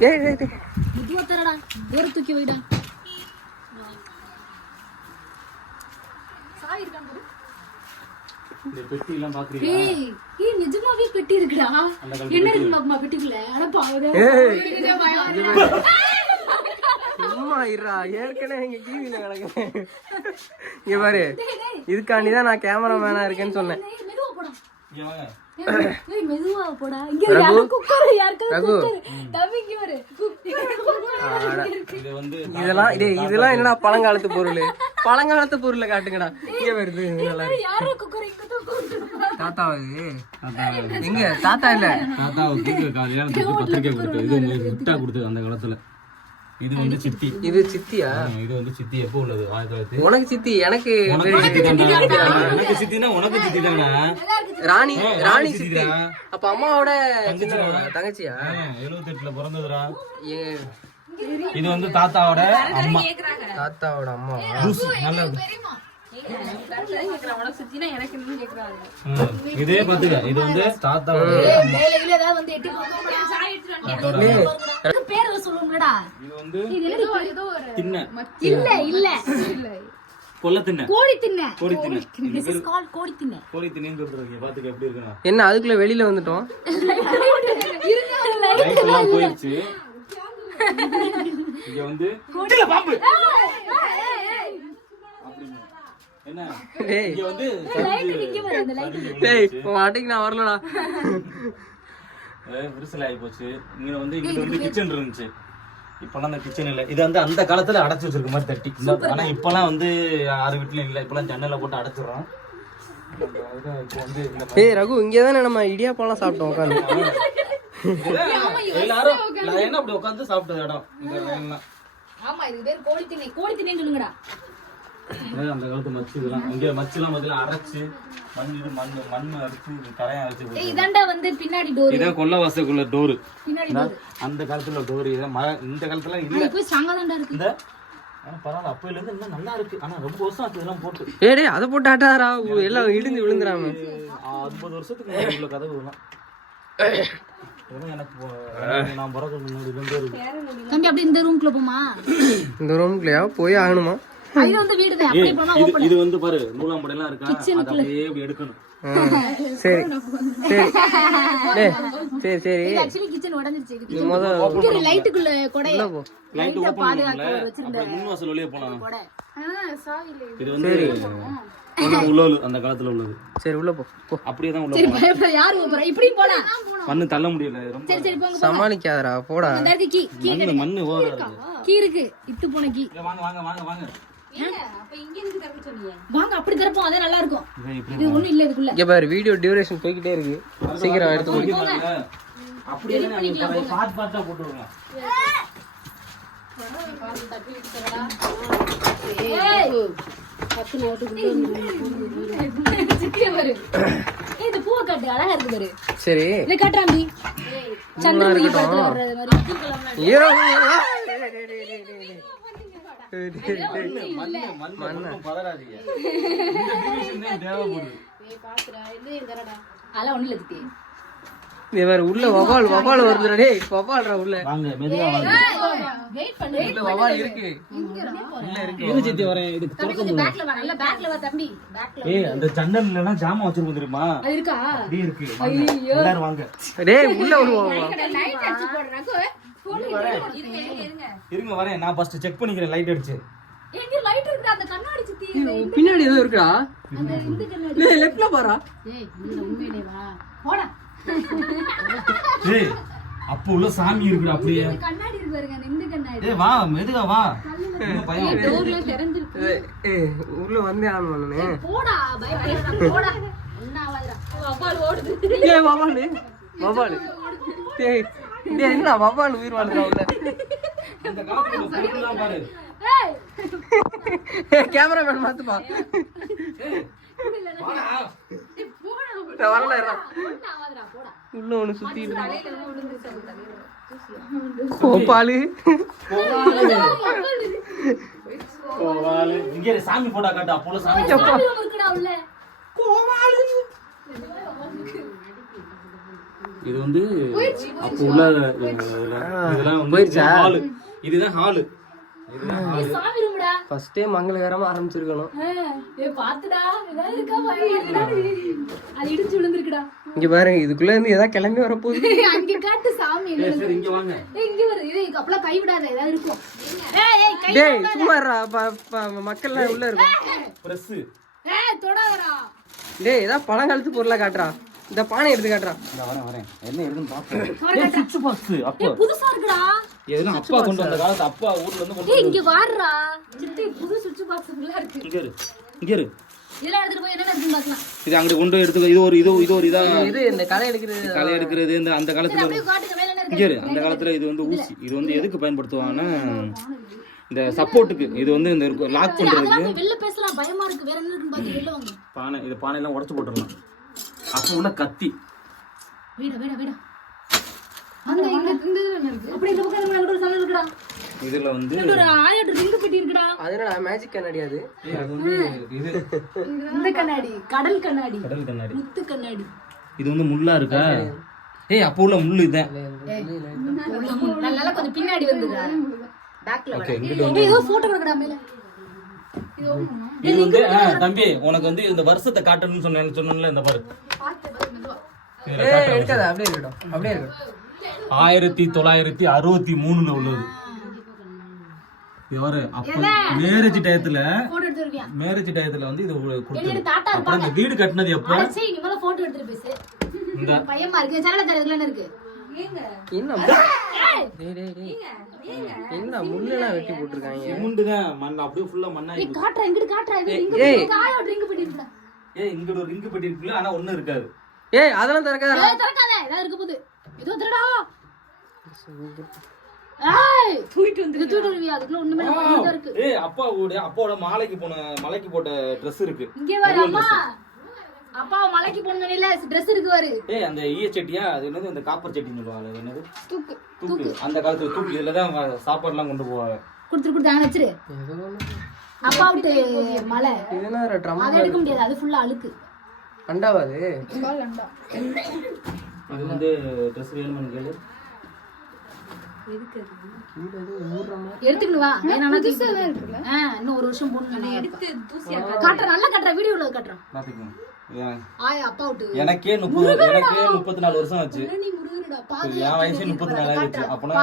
தரடா வேற தூக்கி வைடா. சாய் இருக்கான் பாரு. இந்த பெட்டி எல்லாம் பாக்குறீங்க ஏய் ஏய் நிஜமாவே பெட்டி இருக்குடா. என்ன இருக்கு மாமா பெட்டிக்குள்ள? அட பாவடா. ஏய். சும்மா இருடா ஏற்கனவே இங்க டிவில கிடக்குறேன் இங்க பாரு. இதுக்காண்டி தான் நான் கேமராமேனா இருக்கேன்னு சொன்னேன். ஏய் மெதுவா போடா. இங்க வாங்க. ஏய் மெதுவா போடா. இங்க யாரு குக்கர் யாருக்கு ரகு. குக்கர் தம்பிக்கு வரு. குக்கர் இது வந்து இதெல்லாம் டேய் இதெல்லாம் என்னடா பழங்காலத்து பொருள்? பழங்காலத்து பொருளை காட்டுங்கடா. இங்க வருது. யாரோ குக்கர் இங்க எங்க? தாத்தா இல்ல? தாத்தாவுக்கு கல்யாணத்துக்கு பத்திரிக்கை இது கொடுத்தது அந்த காலத்துல. இது வந்து சித்தி. இது சித்தியா? இது வந்து சித்தி. எப்போ உள்ளது? ஆயிரத்தி தொள்ளாயிரத்தி உனக்கு சித்தி எனக்கு உனக்கு. எனக்கு சித்தினா உனக்கு சித்தி தானே? ராணி ராணி சித்தி. அப்ப அம்மாவோட? தங்கச்சியா? எழுபத்தி எட்டுல பிறந்ததுடா. ஏ. இது வந்து தாத்தாவோட அம்மா. தாத்தாவோட அம்மா. நல்லா இதே பாத்துக்க இது வந்து தாத்தாவோட அம்மா. மேல கீழ ஏதாவது வந்து எட்டி தாத்தாவோட அம்மா. பேர் சொல்லுங்களடா இது வந்து ஏதோ திண்ணை இல்ல இல்ல. கொல்ல திண்ணை. கோழி தின்ன கோழி திண்ணை. திஸ் இஸ் கால்ட் கோழி தின்ன கோழி திண்ணைன்னு சொல்றீங்க. பாத்துக்க எப்படி இருக்குண்ணா என்ன அதுக்குள்ள வெளியில வந்துட்டோம்? லைட் எல்லாம் போயிருச்சு. இங்க வந்து இல்ல, பாம்பு. அப்படின்னு. என்ன? டேய் இங்க வந்து இங்க வர அந்த லைட் டேய் உன் வாட்டிக்கு நான் வரலடா. விரிசல் ஆகி போச்சு. இங்க வந்து இங்க வந்து கிச்சன் இருந்துச்சு. இப்பெல்லாம் அந்த கிச்சன் இல்ல. இது வந்து அந்த காலத்துல அடைச்சு வச்சிருக்க மாதிரி தட்டி. இந்த- ஆனா இப்பெல்லாம் வந்து யாரு வீட்லயும் இல்ல. இப்பெல்லாம் ஜன்னல போட்டு அடைச்சிடுறோம். ஏய் ரகு இங்கே தானே நம்ம இடியாப்பம்லாம் சாப்பிட்டோம் உட்காந்து எல்லாரும் லைனா அப்படி உட்காந்து சாப்பிட்டது இடம்? ஆமா இது பேர் கோழி திணை கோழி திணைன்னு சொல்லுங்கடா. அந்த காலத்து மச்சு இதெல்லாம். இங்க மச்சுலாம் முதல்ல அரைச்சு மண் இது மண் மண் அரைச்சு இது கரையை அரைச்சு. இதாண்டா வந்து பின்னாடி டோர். இதான் கொல்ல வாசக்குள்ள டோரு. அந்த காலத்துல டோரு. இதான் மழை இந்த காலத்துல இல்ல. இப்போ ஸ்ட்ராங்கா தான்டா இருக்கு. இந்த பரவாயில்ல அப்பையில இருந்து இன்னும் நல்லா இருக்கு. ஆனா ரொம்ப வருஷம் ஆச்சு இதெல்லாம் போட்டு. ஏய் டேய் அதை போட்டு ஆட்டாரா எல்லாம் இடிஞ்சு விழுந்துறாம. ஐம்பது வருஷத்துக்கு முன்னாடி உள்ள இதெல்லாம். இதெல்லாம் எனக்கு நான் பிறகு முன்னாடி இருந்தே இருக்கு. தம்பி அப்படியே இந்த ரூம்குள்ள போமா இந்த ரூம்குள்ளயா போய் ஆகணுமா? இது வந்து வீடு தான் அப்படியே போனா இது இது வந்து பாரு நூலாம்படை எல்லாம் இருக்கா? அதை அப்படியே இப்படி எடுக்கணும். சரி. சரி. டேய் சரி சரி. கிச்சன் உடைஞ்சிருச்சு நீ முத கிச்சன் லைட்டுக்குள்ள கொடைய. உள்ள போ. லைட் ஓபன் பண்ணுங்களே அப்புறம் முன் வாசல் வழியே போலாம் கொடை. இது வந்து உள்ள உள்ள- அந்த காலத்துல உள்ளது. சரி உள்ள போ. அப்படியே தான் உள்ள யாரு இப்படி போலாம் மண்ணு தள்ள முடியல ரொம்ப சரி சரி போங்க சமாளிக்காதடா போடா. அந்த இருக்கு கீ கீ மண்ணு கீ இருக்கு இத்து போன கீ. வாங்க வாங்க வாங்க வாங்க. வாங்க அப்படி திறப்போம். அதே நல்லா இருக்கும் இது ஒண்ணும் இல்ல இதுக்குள்ள. இங்க பாரு வீடியோ டியூரேஷன் போய்கிட்டே இருக்கு. சீக்கிரம் எடுத்து முடி வாங்க. அப்படியே பாத்து பாத்தா பூவை காட்டு அழகா இருக்கு பாரு. சரி இதை காட்டுறாம்பி சந்திரமுகி படத்துல வர்றது மாதிரி. அதெல்லாம் இல்ல உள்ள வவால் வவால் வருதுடா டேய் வவால்டா உள்ள வாங்க மெதுவா வாங்க வெயிட் பண்ணு உள்ள வவால் இருக்கு இரு சித்தி வரேன் இதுக்கு தம்பி கொஞ்சம் பேக்ல வா நல்ல பேக்ல வா. தம்பி பேக்ல ஏய் அந்த ஜன்னல்ல எல்லாம் ஜாமான் வச்சிருக்கோம் தெரியுமா அது இருக்கா அப்படியே இருக்கு வாங்க. எல்லாரும் வாங்க டேய் உள்ள வருவோம் லைட் அடிச்சு போடுறாங்க இருங்க வரேன். நான் ஃபர்ஸ்ட் செக் பண்ணிக்கிறேன் லைட் அடிச்சு. எங்க லைட் இருக்குடா அந்த கண்ணாடி சித்தி பின்னாடி ஏதோ இருக்குடா. அந்த இந்த கண்ணாடி. டேய் லெஃப்ட்ல பாரா. ஏய் இந்த உண்மையிலே வா. போடா. ஏய் அப்போ உள்ள சாமி இருக்குடா அப்படியே. இந்த கண்ணாடி இருக்கு பாருங்க அந்த இந்த கண்ணாடி. ஏய் வா மெதுவா வா. பயம் டோர்ல திறந்திருக்கு. ஏய், உள்ள வந்தே ஆன் பண்ணனே. போடா பயப்படாத போடா. என்ன ஆவாதுடா அப்பால் ஓடுது. ஏய் வவால் வவால் டேய் டேய் என்னடா வவால் உயிர் வாழ்றா உள்ள கேமராமேன் மாத்துப்பா வரல போடா உள்ள ஒண்ணு சுத்திட்டு இருக்கு. கோபாலு. கோவாலு. இங்க சாமி போட்டா காட்டு உள்ள சாமி போட்டா. சாமி இருக்குடா உள்ள இது வந்து அப்போ உள்ள இதெல்லாம் ஹாலு இதுதான் ஹாலு இதுதான் hall. ஏய், சாமி ரூம்டா. ஃபர்ஸ்டே மங்களகரமா ஆரம்பிச்சிருக்கணும். ஏ பாத்துடா ஏதாவது இருக்கா? பாரு என்னது? அது இடிச்சு விழுந்திருக்குடா. இங்க பாருங்க இதுக்குள்ள இருந்து ஏதாவது கிளம்பி வரப்போகுது. அங்க காட்டு சாமி என்ன சரி இங்க வாங்க. ஏய், இங்க வருது இது அப்பலாம் கை விடாத. ஏதாவது இருக்கும். ஏய் ஏய் கை டேய் சும்மா இருடா, ப- ப- மக்கள்லாம் உள்ள இருக்கும். பிரஸ் ஏய் தொடாதடா. டேய் ஏதாவது பழங்காலத்து பொருளா காட்டுறா. இந்த பானை எடுத்து காட்டுறா. இந்த வரேன் வரேன். என்ன இருக்குன்னு பாப்போம். சுவிட்ச் பாக்ஸ் அப்போ புதுசா இருக்குடா. எதுனா அப்பா கொண்டு வந்த காலத்து அப்பா ஊர்ல இருந்து கொண்டு இங்க வாடுறா. சித்தி புது சுவிட்ச் பாக்ஸ் ஃபுல்லா இருக்கு. இங்க இரு. இங்க இரு. இது கொண்டு போய் எடுத்துக்க. இது ஒரு இது இது ஒரு இதா இது இந்த களை எடுக்கிறது களை எடுக்கிறது இந்த அந்த காலத்துல இங்க இரு. அந்த காலத்துல இது வந்து ஊசி. இது வந்து எதுக்கு பயன்படுத்துவாங்கன்னா இந்த சப்போர்ட்டுக்கு. இது வந்து இந்த லாக் பண்றதுக்கு அதெல்லாம் போய் வெளில பேசலாம். பயமா இருக்கு. வேற என்ன இருக்குன்னு பார்த்து வெளில வாங்க. பானை இது பானையெல்லாம் உடைச்சு போட்டுடலாம். அப்போ உள்ள கத்தி. வீடா வீடா வீடா. அங்க இங்க. இந்த இதுல என்ன இருக்கு? அப்படி இந்த பக்கம் இந்த பக்கம் ஒரு சன்னல் இருக்குடா. இதுல வந்து அதனால மேஜிக் கண்ணாடி அது? அது வந்து இது. இந்த கண்ணாடி கடல் கண்ணாடி. கடல் கண்ணாடி. முத்து கண்ணாடி. இது வந்து முள்ளா இருக்கா? ஏய் அப்போ உள்ள முள்ளு இதான். நல்லா கொஞ்சம் பின்னாடி வந்துடா பேக்ல ஓகே இங்கிட்டு வந்து ஏய் ஏதோ போட்டோ எடுக்கடா மேல. இது வந்து ஆ, தம்பி உனக்கு வந்து இந்த வருஷத்தை காட்டணும்னு சொன்னேன் சொன்னேன்ல இந்த பாரு. எடுக்காத அப்படியே இருக்கட்டும் அப்படியே இருக்கட்டும். ஆயிரத்தி தொள்ளாயிரத்தி அறுபத்தி மூணுல உள்ளது. இது பாரு அப்ப மேரேஜ் டயத்துல மேரேஜ் டயத்துல வந்து இது கொடுத்தது. அப்புறம் இந்த வீடு கட்டினது எப்போ? அடச்சே நீ மேல போட்டோ எடுத்துட்டு பேசு இந்த பயமா இருக்கு சேனல இருக்கு. என்ன முள்ளெல்லாம் வெட்டி போட்டிருக்காங்க? சிமெண்ட் தான் மண் அப்படியே ஃபுல்லா மண்ணா நீ காட்றா இங்கிட்டு காட்றா ஏய். காயோ ஏய் ஒரு ஆனா ஒண்ணும் இருக்காது. ஏய் அதெல்லாம் திறக்காதடா ஏய் திறக்காத. ஏதாவது இருக்க போகுது. ஏதோ திறடா ஏய்! தூக்கிட்டு வந்து தூக்கிட்டு வருவியா? அதுக்குள்ள ஒண்ணுமே இல்ல, ஒண்ணுதான் இருக்கு. ஏய் அப்பாவோட அப்பாவோட மாலைக்கு போன மலைக்கு போட்ட Dress இருக்கு. இங்க வர அம்மா அப்பா மலைக்கு போனதுல Dress இருக்கு பாரு ஏய் அந்த ஈய செட்டியா? அது என்னது? அந்த காப்பர் செட்டின்னு சொல்லுவாங்க அது என்னது? தூக்கு தூக்கு. அந்த காலத்துல தூக்கு. இதுல தான் சாப்பாடுலாம் கொண்டு போவாங்க. குடுத்துட்டு குடுத்தாங்க வச்சிரு. அப்பா விட்டு மலை. இது என்ன ட்ரம் அதை எடுக்க முடியாது. அது ஃபுல்லா அழுக்கு. அண்டாவா அது? இது வந்து ட்ரெஸ் வேணும்னு கேளு. எடுத்துக்கணும் வா. வேணாம்னா தூக்கி ஆ இன்னும் ஒரு வருஷம் போடணும் எடுத்து காட்டுறேன். நல்லா காட்டுறேன். வீடியோல காட்டுறேன். பாத்துக்கோங்க எனக்கே முப்பது எனக்கே முப்பத்தி நாலு வருஷம் ஆச்சு. என் வயசு முப்பத்தி நாலு ஆயிடுச்சு அப்பனா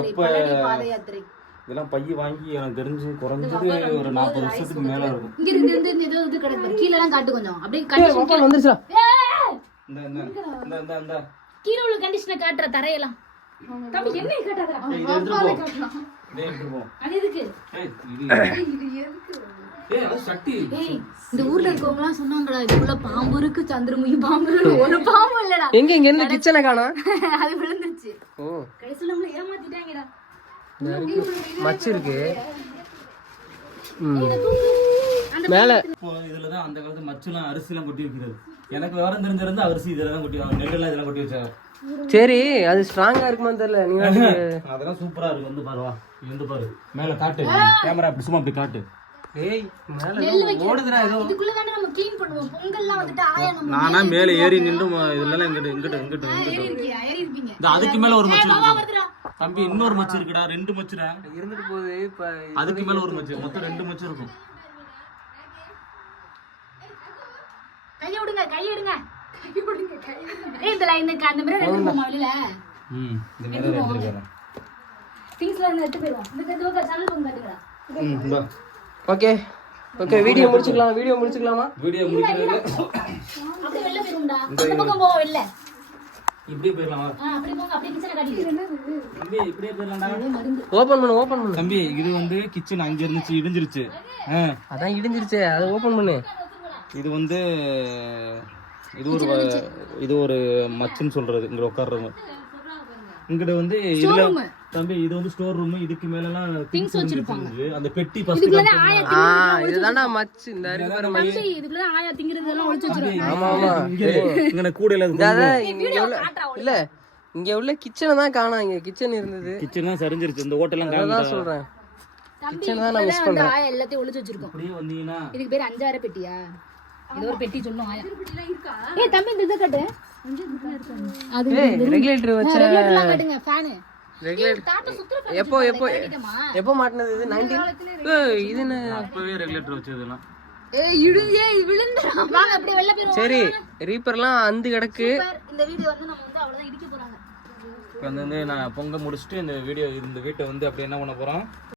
எப்ப இதெல்லாம் பைய வாங்கி எனக்கு தெரிஞ்சு குறைஞ்சது ஒரு நாற்பது வருஷத்துக்கு மேல இருக்கும். இங்க இருந்து இருந்து இருந்து ஏதோ இது கிடக்கு கீழ எல்லாம் காட்டு கொஞ்சம். அப்படியே கண்டிஷன் வந்துருச்சா இந்த இந்த இந்த இந்த இந்த. கீழ உள்ள கண்டிஷனை காட்டுற தரையெல்லாம். தம்பி என்ன காட்டாதடா. ஏய், இதை எடுத்துட்டு போ. இதை எடுத்துட்டு போ. அது எதுக்கு? ஏய் இது ஏய் அது சட்டி ஏய் இந்த ஊர்ல இருக்கவங்க எல்லாம் சொன்னாங்கடா இதுக்குள்ள பாம்பு இருக்கு சந்திரமுகி பாம்பு இருக்கு. ஒரு பாம்பு இல்லடா. எங்க இங்க இருந்து கிச்சனை காணோம். அது விழுந்துருச்சு. ஓ. கடைசியில நம்மள ஏமாத்திட்டாங்கடா. இந்த இருக்கு மச்சு இருக்கு. ம். அந்த மேல. இப்போ இதுல தான் அந்த காலத்து மச்செல்லாம் அரிசிலாம் கொட்டி வைக்கிறது. எனக்கு விவரம் தெரிஞ்சிருந்தா அரிசி இதுல தான் கொட்டி நெல்லெல்லாம் இதெல்லாம் கொட்டி வச்சாங்க. சரி அது ஸ்ட்ராங்கா இருக்குமான்னு தெரியல. நீங்க வந்து- அதெல்லாம் சூப்பரா இருக்கு. வந்து பாரு வா. இது வந்து பாரு. மேல காட்டு. கேமரா அப்படி சும்மா அப்படி காட்டு. நானா மேல ஏறி நின்று இதுல இங்கிட்டு இங்கிட்டு இங்கிட்டு இந்த அதுக்கு மேல ஒரு மச்சு பாபா இருக்கு. வருதுடா. தம்பி இன்னொரு மச்சு இருக்குடா. ரெண்டு மச்சுடா. இருந்துட்டு போகுது. இப்ப அதுக்கு மேல ஒரு மச்சு. மொத்தம் ரெண்டு மச்சு இருக்கும். கைய விடுங்க கைய எடுங்க. கைய விடுங்க கைய விடுங்க. ஏய் இந்த லைன் அந்த மாதிரி எடுத்து போமா வெளியில? ம் இந்த மேல எடுத்துருக்கேன் திங்ஸ்ல இருந்து எடுத்து போயிடுவோம். இந்த கத்து சேனல் பொங்க கட்டுங்கடா ம் இந்தா. ஓகே ஓகே வீடியோ முடிச்சுக்கலாம்? வீடியோ முடிச்சுக்கலாமா? வீடியோ முடிக்கிறது. அப்படியே வெளில போயிரும்டா அந்த பக்கம் போவோம் வெளில. இப்படியே போயிடலாமா? ஆ அப்படி போங்க அப்படியே கிச்சனை காட்டிட்டு தம்பி இப்படியே போயிடலாம்டா. மருந்து ஓபன் பண்ணு ஓபன் பண்ணு. தம்பி இது வந்து கிச்சன் அங்க இருந்துச்சு இடிஞ்சிருச்சு. அதான் இடிஞ்சிருச்சே அதை ஓபன் பண்ணு. இது வந்து இது ஒரு வ- இது ஒரு மச்சுன்னு சொல்றது இங்க உட்கார்றது இங்கிட்ட வந்து இதுல தம்பி இது வந்து ஸ்டோர் ரூம் இதுக்கு மேலலாம் திங்ஸ் வச்சிருப்பாங்க. அந்த பெட்டி ஃபர்ஸ்ட் ஆ இதுதான்டா மச்சு இந்த இருக்கு பாரு மச்சு தம்பி இதுக்குள்ள ஆயா திங்கிறது எல்லாம் ஒளிச்சு வச்சிருக்கோம் ஆமா ஆமா. இங்க கூடையில உள்ள இல்ல இங்க உள்ள கிச்சனை தான் காணோம். இங்க கிச்சன் இருந்தது. கிச்சன்லாம் சரிஞ்சிருச்சு. இந்த ஹோட்டல்லாம் அதான் சொல்றேன். தம்பி கிச்சன் தான் நான் மிஸ் இதுக்குள்ள பண்றேன். ஆயா எல்லாத்தையும் ஒளிச்சு வச்சிருக்கோம். அப்படியே வந்தீங்கன்னா இதுக்கு பேர் அஞ்சாறு பெட்டியா? இது ஒரு பெட்டி சொல்லும் ஆயா. ஏய் தம்பி இந்த இதை கட்டு. ரெகுலேட்டர் வச்ச ரெகுலேட்டர்லாம் கட்டுங்க ஃபேனு எப்போ எப்போ கட்டிட்டோமா? எப்போ மாட்டினது இது? நைன்டீன் இது என்ன? அப்பவே ரெகுலேட்டர் போயிருவோம் சரி ரீப்பர்லாம் அந்து கிடக்கு. இந்த வீடியோ வந்து நம்ம வந்து அவ்வளவுதான் இடிக்க போறாங்க. இப்போ வந்து நான் பொங்க முடிச்சுட்டு இந்த வீடியோ இந்த வீட்டை வந்து அப்படி என்ன பண்ண போறோம்?